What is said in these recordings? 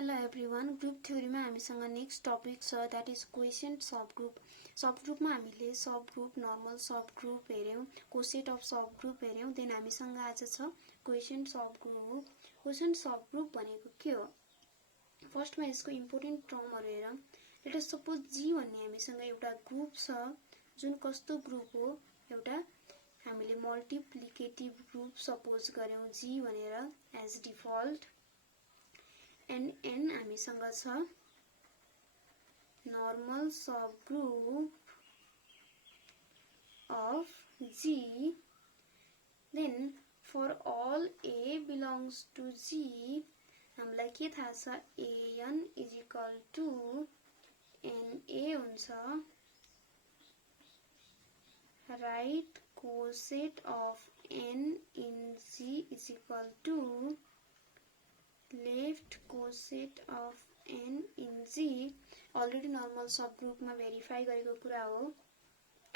Hello everyone, group theory मा हामीसँग next topic छ दैट इज क्वोशिएन्ट सबग्रुप. सबग्रुपमा हामीले सबग्रुप, नर्मल सबग्रुप हेर्यौं, कोसेट अफ सबग्रुप हेर्यौं. देन हामीसँग आज छ क्वोशिएन्ट सबग्रुप. क्वोशिएन्ट सबग्रुप भनेको के हो? फर्स्टमा यसको इम्पोर्टेन्ट टर्महरु हेरौं. लेट अस सपोज जी भन्ने हामीसँग एउटा ग्रुप छ जुन कस्तो ग्रुप हो, एउटा हामीले मल्टिप्लिकेटिभ ग्रुप सपोज गर्यौं जी भनेर एज डिफल्ट. एन हामीसँग छ normal subgroup of G. Then for all A belongs to G, हामीलाई के थाहा छ? An is equal to Na हुन्छ. Right coset of N in G is equal to left coset of N in G. Already normal subgroup मा verify गरेको कुरा हो.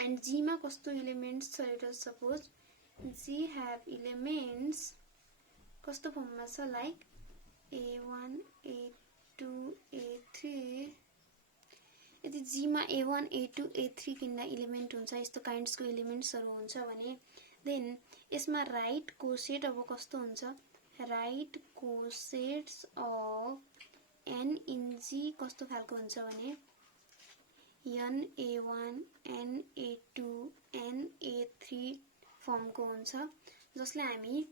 And G मा कस्तो elements छ? Let us suppose G have elements कस्तो फर्ममा छ? Like A1, A2, A3. यदि G मा A1, A2, A3 किन्ना element हुन्छ, यस्तो kinds को elements हरु हुन्छ भने then यसमा right coset अब कस्तो हुन्छ? Right cosets of N in G कस्तो खालको हुन्छ भने Na1, Na2, Na3 फर्मको हुन्छ, जसले हामी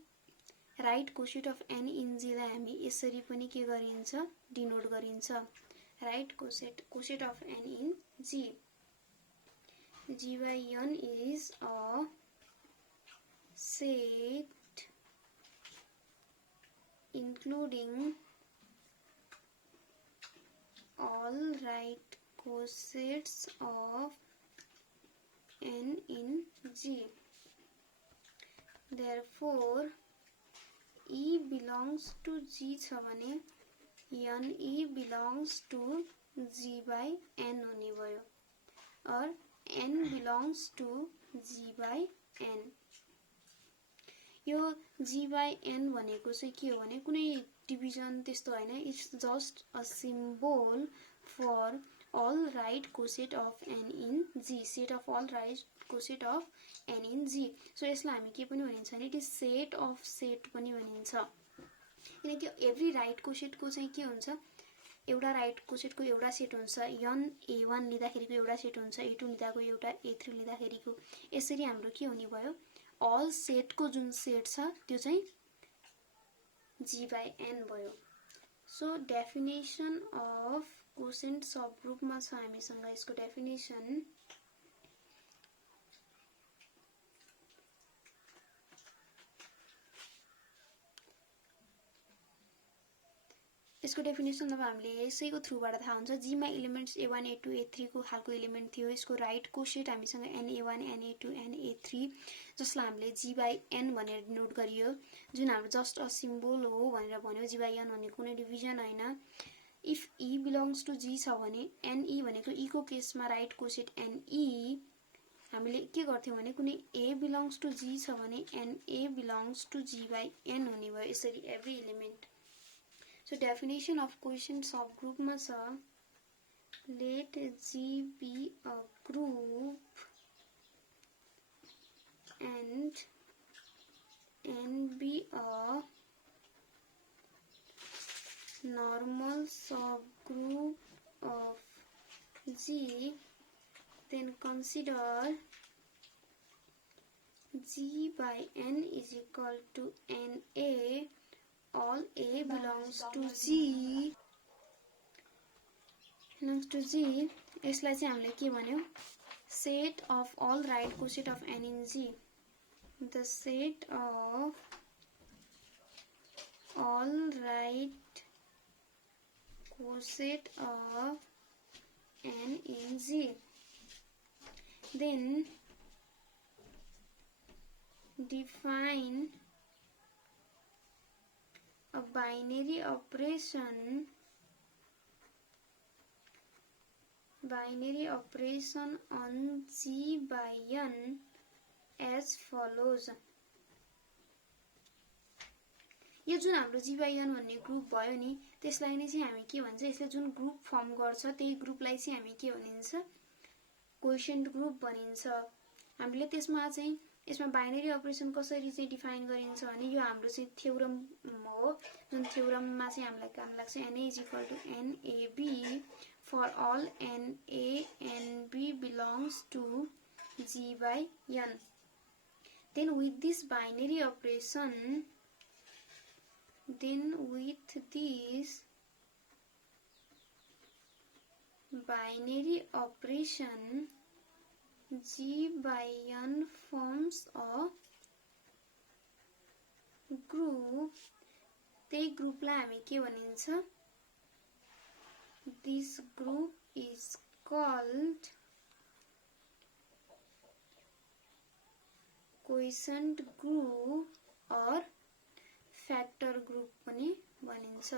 right coset of N in G लाई हामी यसरी पनि के गरिन्छ? डिनोट गरिन्छ. Right coset of N in G. G by N is a set including all right cosets of N in G. Therefore, E belongs to G छ भने Ne belongs to G by N हुने भयो. or N belongs to G by N. यो G by N भनेको चाहिँ के हो भने कुनै डिभिजन त्यस्तो हैन. It's just a symbol for all right coset of N in G. set of all right coset of N in G. so यसलाई हामी के पनि भनिन्छ भने it is set of set पनि भनिन्छ. किनकि एभ्री राइट कोसेट को चाहिँ के हुन्छ? एउटा राइट कोसेट को एउटा सेट हुन्छ. n A1 लिँदाखेरिको एउटा सेट हुन्छ, A2 लिँदाको एउटा, A3 लिँदाखेरिको. यसरी हाम्रो के हुने भयो? all सेट को जुन सेट छ त्यो चाहिँ G by N भयो. so definition of quotient subgroup मा छ हामीसँग यसको definition. यसको डेफिनेसन अब हामीले यसैको थ्रुबाट थाहा हुन्छ. जी मा एलिमेन्ट्स A1, A2, A3 को खालको एलिमेन्ट थियो. यसको राइट कोसेट हामीसँग Na1, Na2, Na3 जसलाई हामीले G by N भनेर नोट गरियो, जुन हाम्रो जस्ट अ सिम्बल हो भनेर भन्यो. G by N भनेको कुनै डिभिजन हैन. If E belongs to G छ भने Ne भनेको E को केसमा राइट कोसेट Ne हामीले के गर्थ्यौं भने कुनै A बिलोंग्स टु G छ भने Na belongs to G by N हुने भयो. यसरी every element. So definition of quotient subgroup ma cha, let G be a group and N be a normal subgroup of G. Then consider G by N is equal to Na. all A belongs to G. यसलाई चाहिँ हामीले के भन्यौ? set of all right coset of N in G. the set of all right coset of N in G. then define a binary operation on G by N as follows. यो जुन हाम्रो जी by an भन्ने group भयो नि त्यसलाई नै चाहिँ हामी के भन्छ, यसले जुन ग्रुप फर्म गर्छ त्यही ग्रुपलाई चाहिँ हामी के भनिन्छ, क्वोशिएन्ट ग्रुप भनिन्छ। हामीले त्यसमा चाहिँ यसमा बाइनरी अपरेसन कसरी चाहिँ डिफाइन गरिन्छ भने यो हाम्रो चाहिँ थ्योरम हो, जुन थ्योरममा चाहिँ हामीलाई काम लाग्छ NA is equal to NAB for all NA and B belongs to G by N. Then with this binary operation, G by N forms a group. त्यही ग्रुपलाई हामी के भनिन्छ, this group is called quotient group or factor group पनि भनिन्छ।